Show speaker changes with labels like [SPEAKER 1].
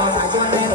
[SPEAKER 1] อสายก้อนแ